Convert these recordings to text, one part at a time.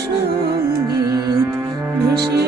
সংগীত ভেসে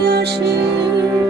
的事。